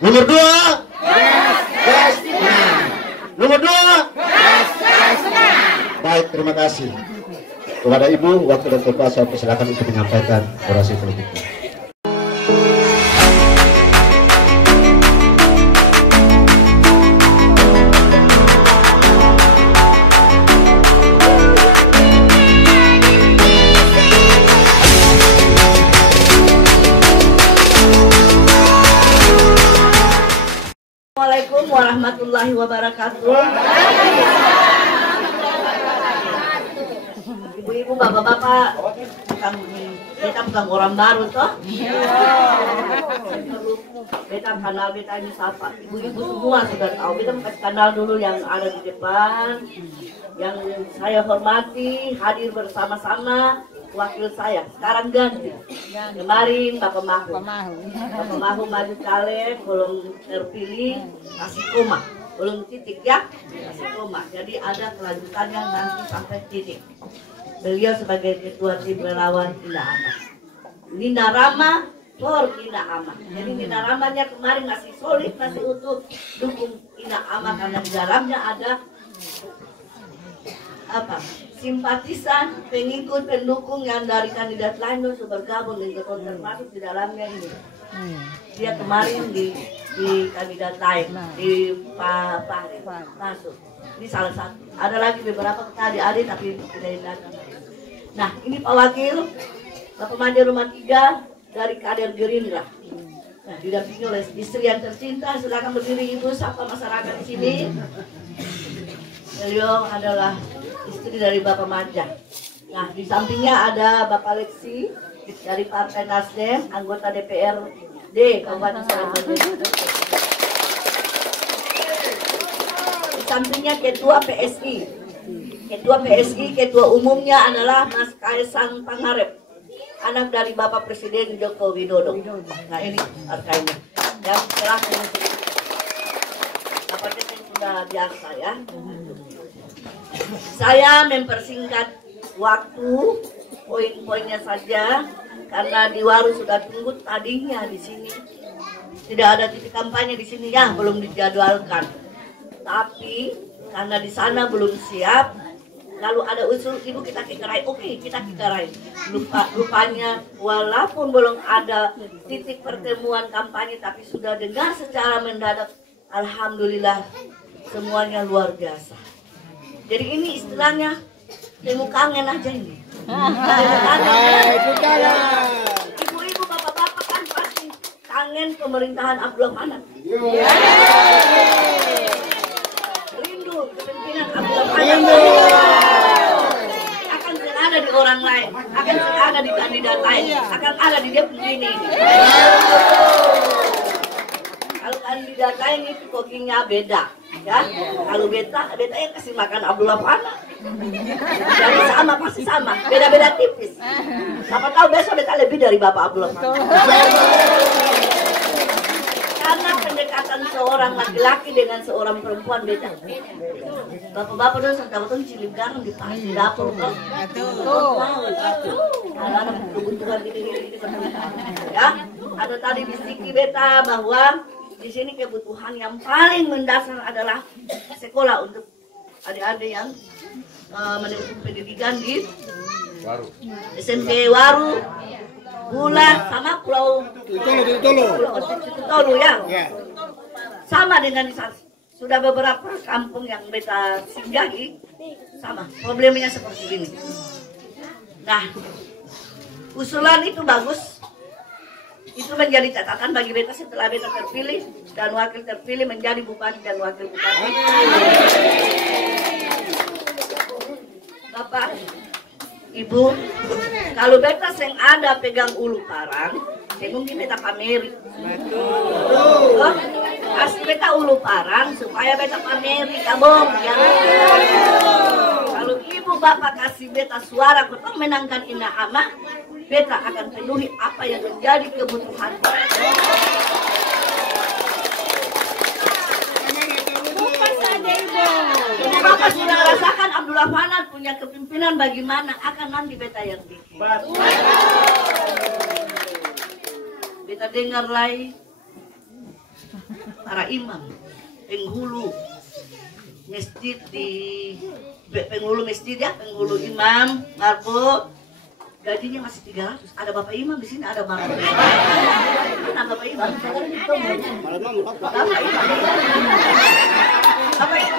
Nomor 2. Nomor 2. Baik, terima kasih. Kepada Ibu Wakil dan Ketua, saya persilakan untuk menyampaikan orasi politiknya. Assalamualaikum warahmatullahi wabarakatuh. Ibu-ibu, bapak-bapak, kita bukan orang baru toh. Beta kenal, beta ini siapa. Ibu-ibu semua sudah tahu. Beta kasih kenal dulu yang ada di depan, yang saya hormati, hadir bersama-sama. Wakil saya sekarang ganti. Kemarin Bapak Mahu maju caleg, belum terpilih, kasih koma, belum titik ya, kasih koma. Jadi ada kelanjutannya nanti sampai titik. Beliau sebagai ketua tim relawan Ina Amah. Nina Rama for Ina Amah. Jadi Nina Ramanya kemarin masih solid, masih utuh dukung Ina Amah karena di dalamnya ada simpatisan, pengikut, pendukung yang dari kandidat lain itu bergabung dengan termasuk di dalamnya ini. Dia kemarin di kandidat lain di Pak Fahri masuk. Ini salah satu. Ada lagi beberapa adik-adik tapi tidak datang. Nah, ini Pak Wakil, Bapak Manja Rumah 3 dari kader Gerindra. Nah, didampingi oleh istri yang tercinta. Silakan berdiri Ibu, sapa masyarakat di sini. Beliau adalah istri dari Bapak Manja. Nah, di sampingnya ada Bapak Leksi dari Partai Nasdem, anggota DPRD Kabupaten Surabaya. Di sampingnya Ketua PSI. Ketua umumnya adalah Mas Kaisang Pangarep, anak dari Bapak Presiden Joko Widodo. Nah, ini arkanya. Dan setelah dapatnya sudah biasa ya. Saya mempersingkat waktu, poin-poinnya saja, karena di Waru sudah tunggu tadinya di sini. Tidak ada titik kampanye di sini ya, belum dijadwalkan. Tapi karena di sana belum siap, lalu ada usul Ibu kita kikerai, oke kita kikerai. Rupanya walaupun belum ada titik pertemuan kampanye, tapi sudah dengar secara mendadak, alhamdulillah semuanya luar biasa. Jadi ini istilahnya temu kangen aja ini. Ibu-ibu, bapak-bapak kan pasti kangen pemerintahan Abdullah Manan. Rindu kepemimpinan Abdullah Manan. Akan ada di orang lain, akan ada di kandidat lain, akan ada di dia begini. Kalau kandidat lain itu cookingnya beda. Ya, kalau beta yang kasih makan Abdullah Manan. Jadi sama, pasti sama, beda-beda tipis. Siapa tahu besok beta lebih dari Bapak Abdullah Manan. Karena pendekatan seorang laki-laki dengan seorang perempuan beda. Bapak-bapak dulu tahu cilip garam di dapur kan? Ada kebutuhan ini. Ya, ada tadi bisiki beta bahwa di sini kebutuhan yang paling mendasar adalah sekolah untuk adik-adik yang menempuh pendidikan di SMP Waru, Bulat, sama Pulau Tolu ya. Sama dengan di sana. Sudah beberapa kampung yang beta singgahi, sama problemnya seperti ini. Nah, usulan itu bagus. Itu menjadi catatan bagi beta setelah beta terpilih dan wakil terpilih menjadi bupati dan wakil bupati. Bapak, Ibu, kalau beta seng ada pegang ulu parang, mungkin beta pameri. Asli beta ulu parang supaya beta pameri kabong. Ya. Kalau Ibu Bapak kasih beta suara untuk menangkan Ina Amah, beta akan penuhi apa yang menjadi kebutuhan. Jadi Bapak sudah rasakan Abdullah Manan punya kepemimpinan bagaimana, akan nanti beta yang bikin. Beta dengar lagi para imam, penghulu masjid penghulu masjid ya, penghulu imam, Marbo, gajinya masih 300. Ada bapak imam di sini, ada bapak imam. Mana bapak imam?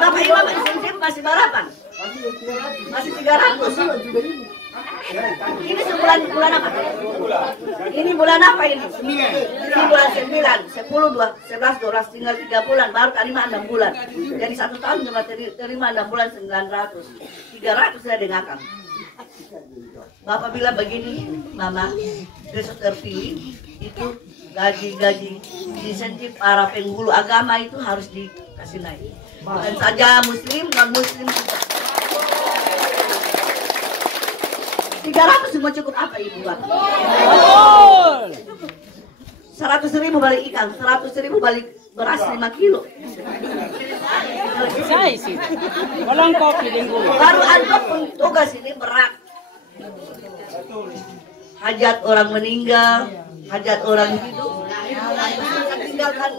Bapak imam insentif masih berapa? Masih 300. Ini bulan apa? Ini bulan apa ini? Ini bulan 9, 10, 11, 12, tinggal 3 bulan, baru terima 6 bulan. Jadi 1 tahun cuma terima 6 bulan 900. 300 saya dengarkan. Bapak bilang begini, Mama, besok terpilih itu gaji insentif para penghulu agama itu harus dikasih naik. Bukan saja muslim, non muslim juga. 300 semua cukup apa Ibu Bapak? 100.000 balik ikan, 100.000 balik beras 5 kilo. Saya sih, walang kopi dengkul. Baru anggap tugas ini berat. Hajat orang meninggal, hajat orang hidup, tinggalkan.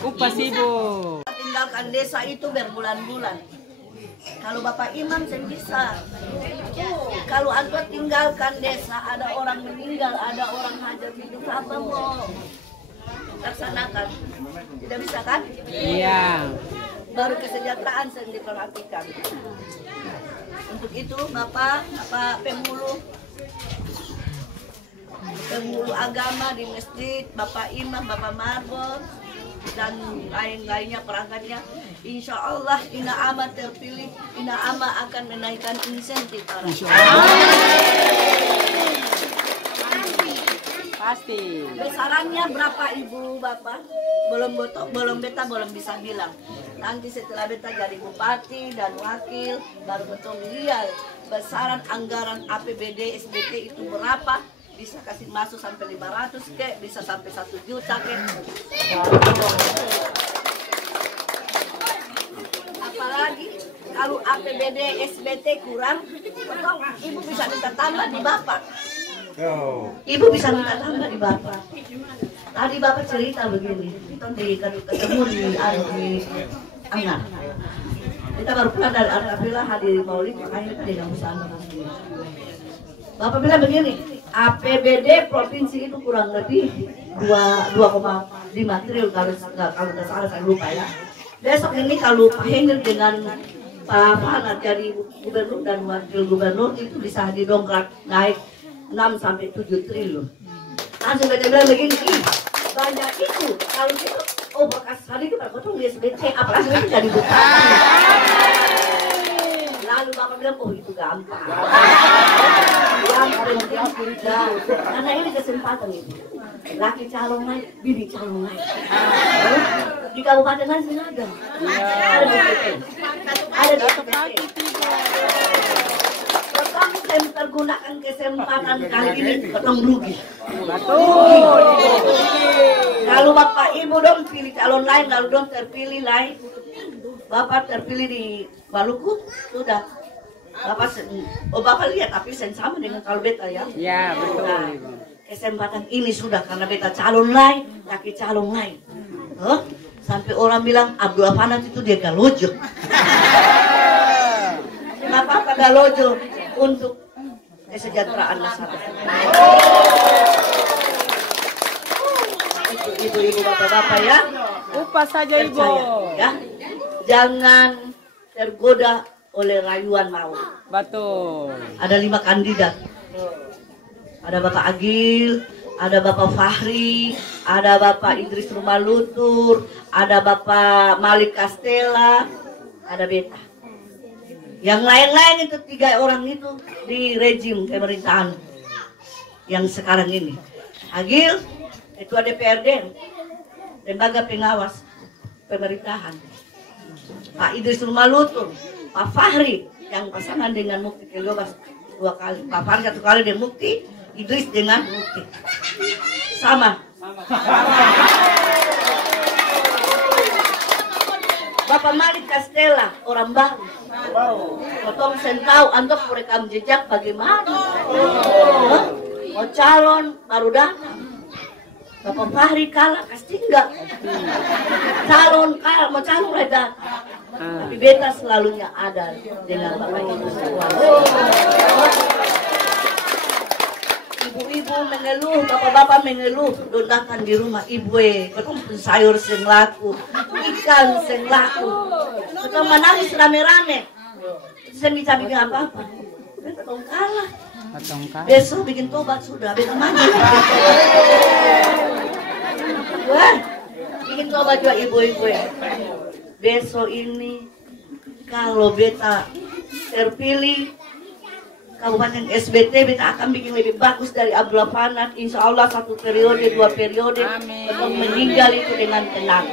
Upas Ibu. Tinggalkan desa itu berbulan-bulan. Kalau Bapak Imam saya bisa. Kalau antum tinggalkan desa, ada orang meninggal, ada orang hajat hidup, apa mau laksanakan? Tidak bisa kan? Iya. Baru kesejahteraan yang diperhatikan. Untuk itu Bapak penghulu agama di masjid, Bapak Imam, Bapak Marbot, dan lain-lainnya perangkatnya, insya Allah Ina Ama terpilih, Ina Ama akan menaikkan insentif para Pasti. besarannya berapa Ibu Bapak? Belum beta belum bisa bilang. Nanti setelah beta jadi bupati dan wakil baru betul lihat besaran anggaran APBD SBT itu berapa. Bisa kasih masuk sampai 500 ke, bisa sampai 1 juta ke. Apalagi kalau APBD SBT kurang, Ibu bisa minta tambah di Bapak. Ibu bisa minta tambah di Bapak. Tadi Bapak cerita begini, kita ketemu di Anggar. Kita baru pulang dari Alhamdulillah hadir Maulid, makanya kita tidak bisa ambil. Bapak bilang begini, APBD provinsi itu kurang lebih 2,5 triliun kalau tidak salah, saya lupa ya. Besok ini kalau Pak Henry dengan Pak Fahad jadi gubernur dan wakil gubernur itu bisa didongkrak naik 6 sampai 7 triliun. Langsung dia bilang begini, banyak itu, kalau gitu, oh bekas hari itu berpotong di SBT, apalagi itu jadi bupati. Lalu Bapak bilang, oh itu gampang. Karena ini kesempatan itu. Laki calon naik, bini calon naik. Di kabupaten lain ada. Ada di SBT. Ada di SBT. Yang tergunakan kesempatan kali ini potong rugi. Betul. Kalau Bapak Ibu dong pilih calon lain, lalu dong terpilih lain. Bapak terpilih di Maluku sudah. Bapak lihat tapi sama dengan kalau beta ya. Ya betul. Nah, kesempatan ini sudah karena beta calon lain, laki calon lain. Sampai orang bilang Abdul Afanat itu dia galojo. Kenapa galojo? Untuk kesejahteraan masyarakat. Itu ibu-ibu bapak-bapak ya. Upas saja Ibu. Percaya, ya. Jangan tergoda oleh rayuan mau. Betul. Ada 5 kandidat. Ada Bapak Agil, ada Bapak Fahri, ada Bapak Idris Rumah Lutur, ada Bapak Malik Castella, ada beta. Yang lain-lain itu 3 orang itu di rejim pemerintahan yang sekarang ini. Agil, Ketua DPRD, Lembaga Pengawas Pemerintahan. Pak Idris Rumah Lutur, Pak Fahri yang pasangan dengan Mukti Keljobas 2 kali. Pak Fahri 1 kali dengan Mukti, Idris dengan Mukti. Sama. Bapak Malik Castella, orang baru. Potong sentau antok rekam jejak bagaimana? Mau calon baru datang. Bapak Fahri kalah, pasti enggak. Calon kalah, mau calon udah datang. Tapi beta selalunya ada dengan Bapak Ibu semua. Ibu-ibu mengeluh, bapak-bapak mengeluh, dondakan di rumah ibu ketemu sayur sing laku, ikan sing laku, ketemu menangis rame-rame, saya bisa bikin apa-apa, ketemu kalah, besok bikin tobat sudah, beta mandi, wah, bikin tobat juga ibu-ibu besok ini kalau beta terpilih Kabupaten SBT beta akan bikin lebih bagus dari Abdullah Panat. Insya Allah 1 periode, 2 periode, ketong meninggal itu dengan tenang.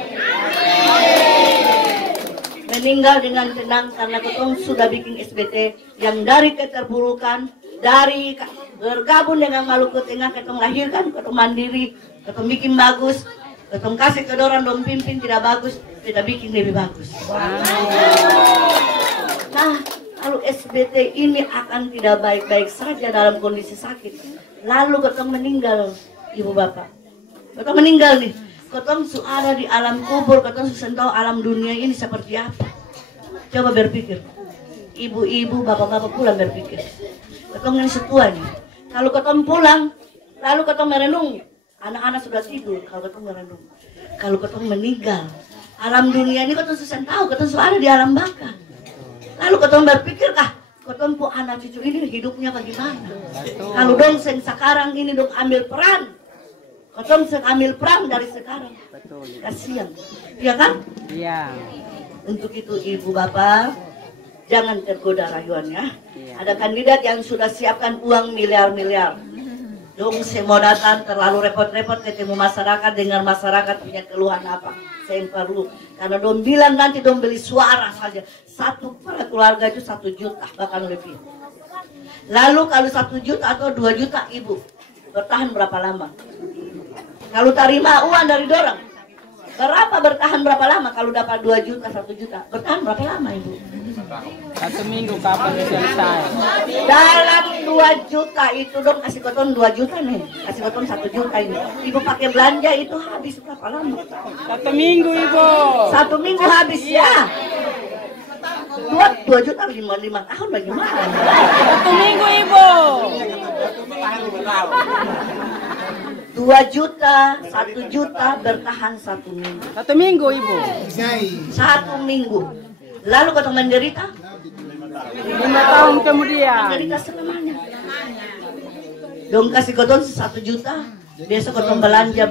Meninggal dengan tenang karena ketong sudah bikin SBT yang dari keterpurukan, dari bergabung dengan Maluku Tengah, ketong lahirkan, ketong mandiri, ketong bikin bagus, ketong kasih ke dorang dong pimpin tidak bagus, beta bikin lebih bagus. Nah, kalau SBT ini akan tidak baik-baik saja dalam kondisi sakit, lalu ketong meninggal, ibu bapak, ketong meninggal nih, ketong ada di alam kubur, ketong susah tahu alam dunia ini seperti apa. Coba berpikir, ibu-ibu, bapak-bapak pulang berpikir, ketong ini setua nih, kalau ketong pulang, lalu ketong merenung, anak-anak sudah tidur, kalau ketong merenung, kalau ketong meninggal, alam dunia ini ketong susah tahu, ketong ada di alam baka. Lalu ketong berpikir kah, ketong pu anak cucu ini hidupnya bagaimana? Kalau dong seng sekarang ini dong ambil peran, ketong seng ambil peran dari sekarang. Kasihan, iya kan? Iya. Untuk itu ibu bapak, jangan tergoda rayuan ya. Ada kandidat yang sudah siapkan uang miliar-miliar. Dong saya mau datang terlalu repot-repot ketemu masyarakat, dengan masyarakat punya keluhan apa. Saya perlu, karena dong bilang nanti dong beli suara saja. Satu per keluarga itu 1 juta bahkan lebih. Lalu kalau 1 juta atau 2 juta ibu bertahan berapa lama? Kalau terima uang dari dorang berapa bertahan berapa lama? Kalau dapat 2 juta 1 juta bertahan berapa lama ibu? 1 minggu kapan selesai? Dalam 2 juta itu dong kasih koton 2 juta nih, kasih koton 1 juta ini. Ibu pakai belanja itu habis berapa lama? 1 minggu ibu. 1 minggu habis ya. 2 juta 5 tahun bagaimana? 1 minggu ibu. 2 juta, 1 juta bertahan 1 minggu. 1 minggu ibu. 1 minggu. Lalu kau menderita? 5 tahun kemudian. Menderita selamanya. Dong kasih koton 1 juta. Besok kau belanja. 1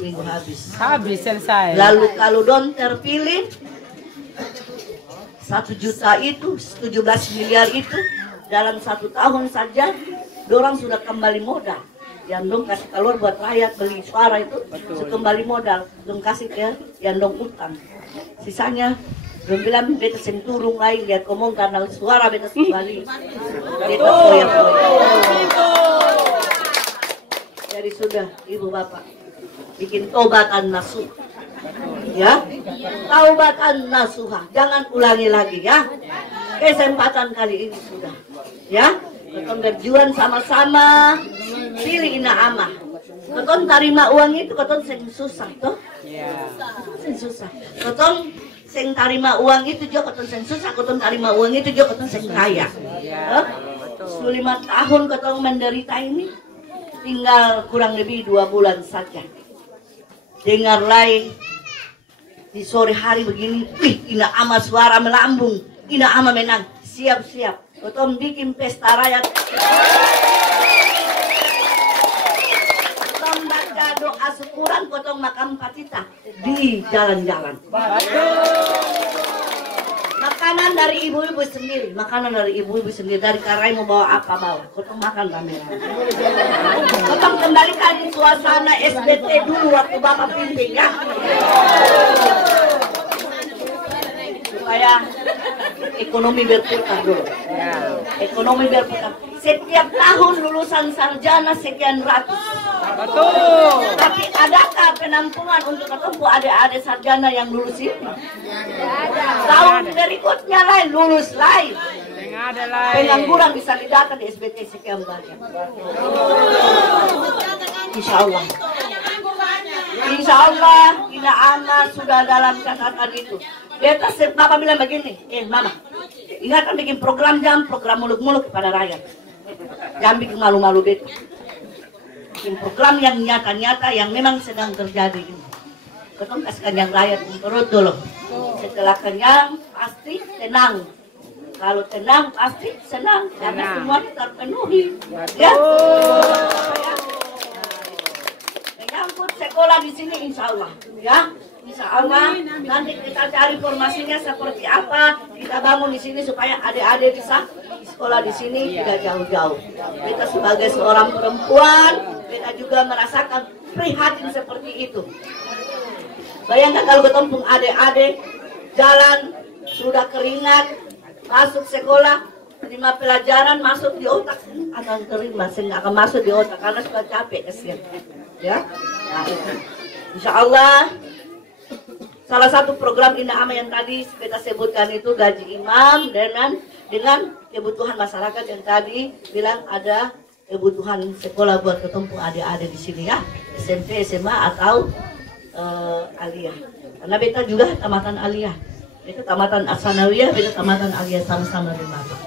minggu habis. Habis selesai. Lalu kalau don terpilih 1 juta itu 17 miliar itu dalam 1 tahun saja dorang sudah kembali modal. Yang dong kasih keluar buat rakyat beli suara itu kembali modal. Dong kasih ke yang dong utang. Sisanya dong bilang beta senturung lain lihat ngomong karena suara beta kembali. Beta jadi sudah ibu bapak bikin tobatan nasuh. Ya, taubatan nasuha, jangan ulangi lagi ya. Kesempatan kali ini sudah, ya. Ketong berjuang sama-sama, pilih ina amah. Ketong terima uang itu, ketong seng susah toh? Seng susah. Ketong seng terima uang itu juga ketong seng susah, ketong terima uang itu juga ketong seng kaya. 5 tahun ketong menderita ini, tinggal kurang lebih 2 bulan saja. Dengar lain. Di sore hari begini, ina ama suara melambung, ina ama menang, siap-siap, ketong bikin pesta rakyat. Ketong baca doa syukuran, ketong makan patita di jalan-jalan. Makanan dari ibu-ibu sendiri, dari Karai mau bawa apa bawa, ketong makan rame-rame. Ketong kembalikan suasana SBT dulu waktu bapak pimpin ya. Supaya ekonomi berputar dulu. Ekonomi berputar. Setiap tahun lulusan sarjana sekian ratus. Betul. Tapi adakah penampungan untuk ketemu adik-adik sarjana yang lulus ini? Tahun berikutnya lain, lulus lain. Yang ada lain. Pengangguran bisa didata di SBT sekian banyak. Insya Allah. Insya Allah, Ina Ama sudah dalam catatan itu. Beta Bapak bilang begini, Mama, ingat kan bikin program muluk-muluk kepada rakyat. Jangan bikin malu-malu beta. Bikin program yang nyata-nyata yang memang sedang terjadi ini. Ketemu kasihkan yang rakyat perut dulu. Setelah kenyang pasti tenang. Kalau tenang pasti senang karena semua terpenuhi. Ya. Menyangkut sekolah di sini insya Allah, ya. Insya Allah nanti kita cari formasinya seperti apa. Kita bangun di sini supaya adik-adik bisa sekolah di sini tidak jauh-jauh. Kita sebagai seorang perempuan, kita juga merasakan prihatin seperti itu. Bayangkan kalau ketemu adik-adik jalan sudah keringat, masuk sekolah, terima pelajaran masuk di otak akan terima, sehingga akan masuk di otak karena sudah capek kesian. Ya, nah, insya Allah salah satu program Ina Ama yang tadi kita sebutkan itu gaji imam dengan kebutuhan masyarakat yang tadi bilang ada kebutuhan sekolah buat ketemu adik-adik di sini ya, SMP, SMA atau aliyah. Karena beta juga tamatan aliyah. Itu tamatan Asanawiyah, beda tamatan aliyah sama-sama di Bapak.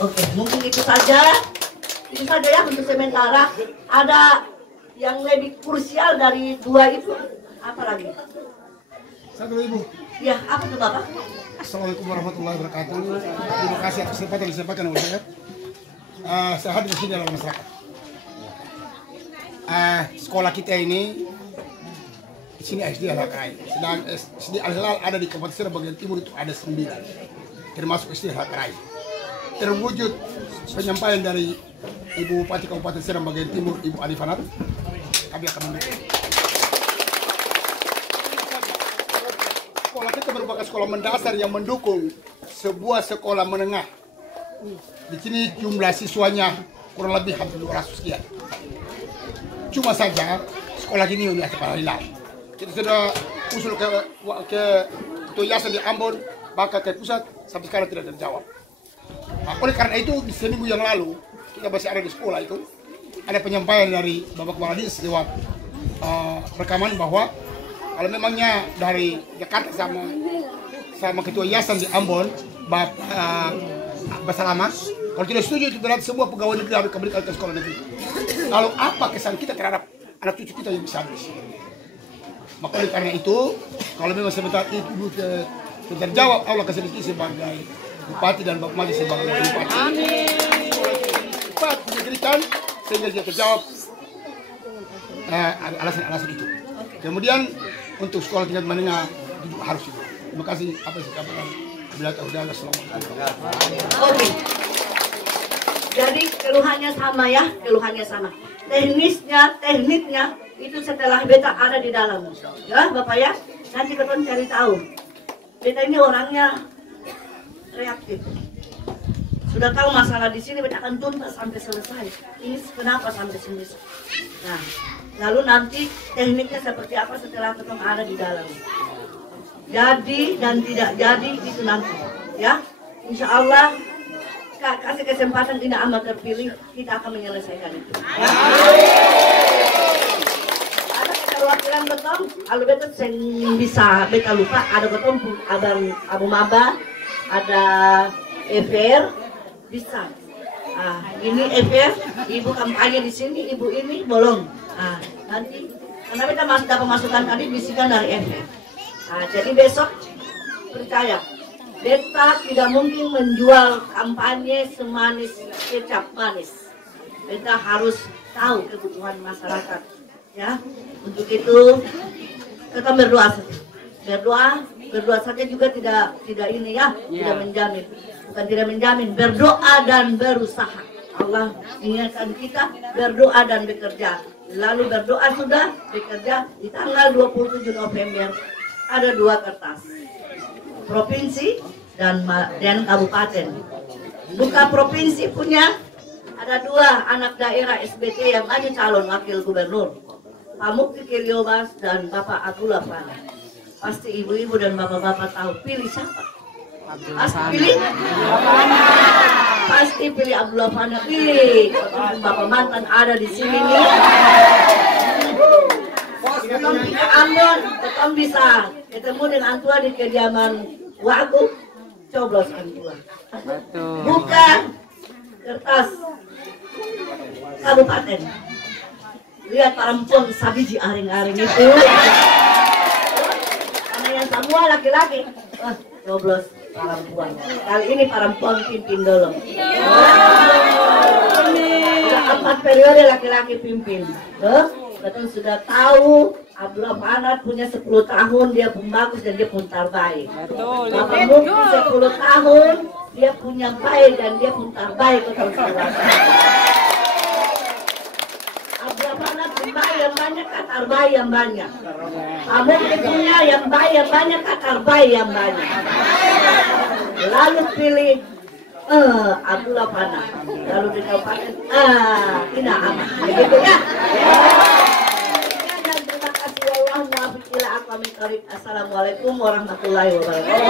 Oke, mungkin itu saja ya untuk sementara. Ada yang lebih krusial dari dua itu apa lagi? Satu Ibu. Ya, apa tuh Bapak? Assalamualaikum warahmatullahi wabarakatuh. Terima kasih atas kesempatan yang disampaikan oleh saya. Saya hadir di sini dalam masyarakat. Sekolah kita ini di sini SD Al-Hakai. Sedang SD Al-Hilal ada di Kabupaten Serang bagian timur itu ada 9, termasuk SD Al-Hakai. Terwujud penyampaian dari Ibu Bupati Kabupaten Serang bagian timur, Ibu Alifanat. Kami akan mendukung. Sekolah kita merupakan sekolah mendasar yang mendukung sebuah sekolah menengah. Di sini jumlah siswanya kurang lebih hampir 200 sekian. Cuma saja sekolah ini hanya paralel. Kita sudah usul ke Ketua Yayasan di Ambon, bahkan ke pusat, sampai sekarang tidak terjawab. Nah, oleh karena itu, di seminggu yang lalu, kita masih ada di sekolah itu, ada penyampaian dari Bapak Kepala Dinas lewat rekaman bahwa kalau memangnya dari Jakarta sama Ketua Yayasan di Ambon, Bapak Basalama, kalau tidak setuju itu berarti semua pegawai negeri harus kembali ke sekolah negeri. Lalu apa kesan kita terhadap anak cucu kita yang bisa habis? Maka oleh karena itu, kalau memang sebentar itu terjawab, Allah kasih rezeki sebagai bupati dan Bapak Maju sebagai bupati. Cepat diberikan sehingga dia terjawab alasan-alasan itu. Kemudian untuk sekolah tingkat menengah juga harus itu. Terima kasih apa yang saya katakan. Bila taudahlah assalamualaikum. Oke. Jadi keluhannya sama ya, keluhannya sama. Tekniknya itu setelah beta ada di dalam, ya Bapak ya. Nanti kalian cari tahu. Beta ini orangnya reaktif. Sudah tahu masalah di sini, beta akan tuntas sampai selesai. Ini kenapa sampai selesai? Nah, lalu nanti tekniknya seperti apa setelah kalian ada di dalam. Jadi dan tidak jadi itu nanti, ya. Insya Allah kasih kesempatan Ina Ama terpilih, kita akan menyelesaikan itu. Ya. Ada keterwakilan betul, kalau betul saya bisa beta lupa, ada betul abang Abu Maba, ada FR, bisa. Ini FR, ibu kampanye di sini, ibu ini bolong. Nanti karena beta masih dapat masukan tadi bisikan dari FR. Jadi besok percaya. Beta tidak mungkin menjual kampanye semanis kecap manis. Beta harus tahu kebutuhan masyarakat, ya. Untuk itu kita berdoa saja. Berdoa saja juga tidak ini ya, tidak menjamin. Bukan tidak menjamin, berdoa dan berusaha. Allah ingatkan kita berdoa dan bekerja. Lalu berdoa sudah, bekerja. Di tanggal 27 November ada 2 kertas. Provinsi dan kabupaten. Buka provinsi punya ada 2 anak daerah SBT yang maju calon wakil gubernur, Pak Mukti Kiryobas dan Bapak Abdullah Fana. Pasti ibu-ibu dan bapak-bapak tahu pilih siapa? Pasti pilih Abdullah Fana. Pilih bapak mantan ada di sini nih. Betom ke Ambon, betom bisa ketemu dengan Antua di kediaman Wagub, coblos Antua. Buka kertas kabupaten. Lihat perempuan sabiji aring-aring itu. Karena yang semua laki-laki. Coblos perempuan. Kali ini perempuan pimpin dulu. Sudah 4 periode laki-laki pimpin. Betul sudah tahu Abdullah Fana punya 10 tahun, dia pun bagus dan dia pun terbaik. Bapak Mukti 10 tahun, dia punya baik dan dia pun terbaik. Abdullah Fana pun baik yang banyak, katar baik yang banyak. Pak Mukti punya yang baik yang banyak, katar baik yang banyak. Lalu pilih Abdullah Fana. Lalu di kabupaten ini aman. Begitu ya? Assalamualaikum warahmatullahi wabarakatuh.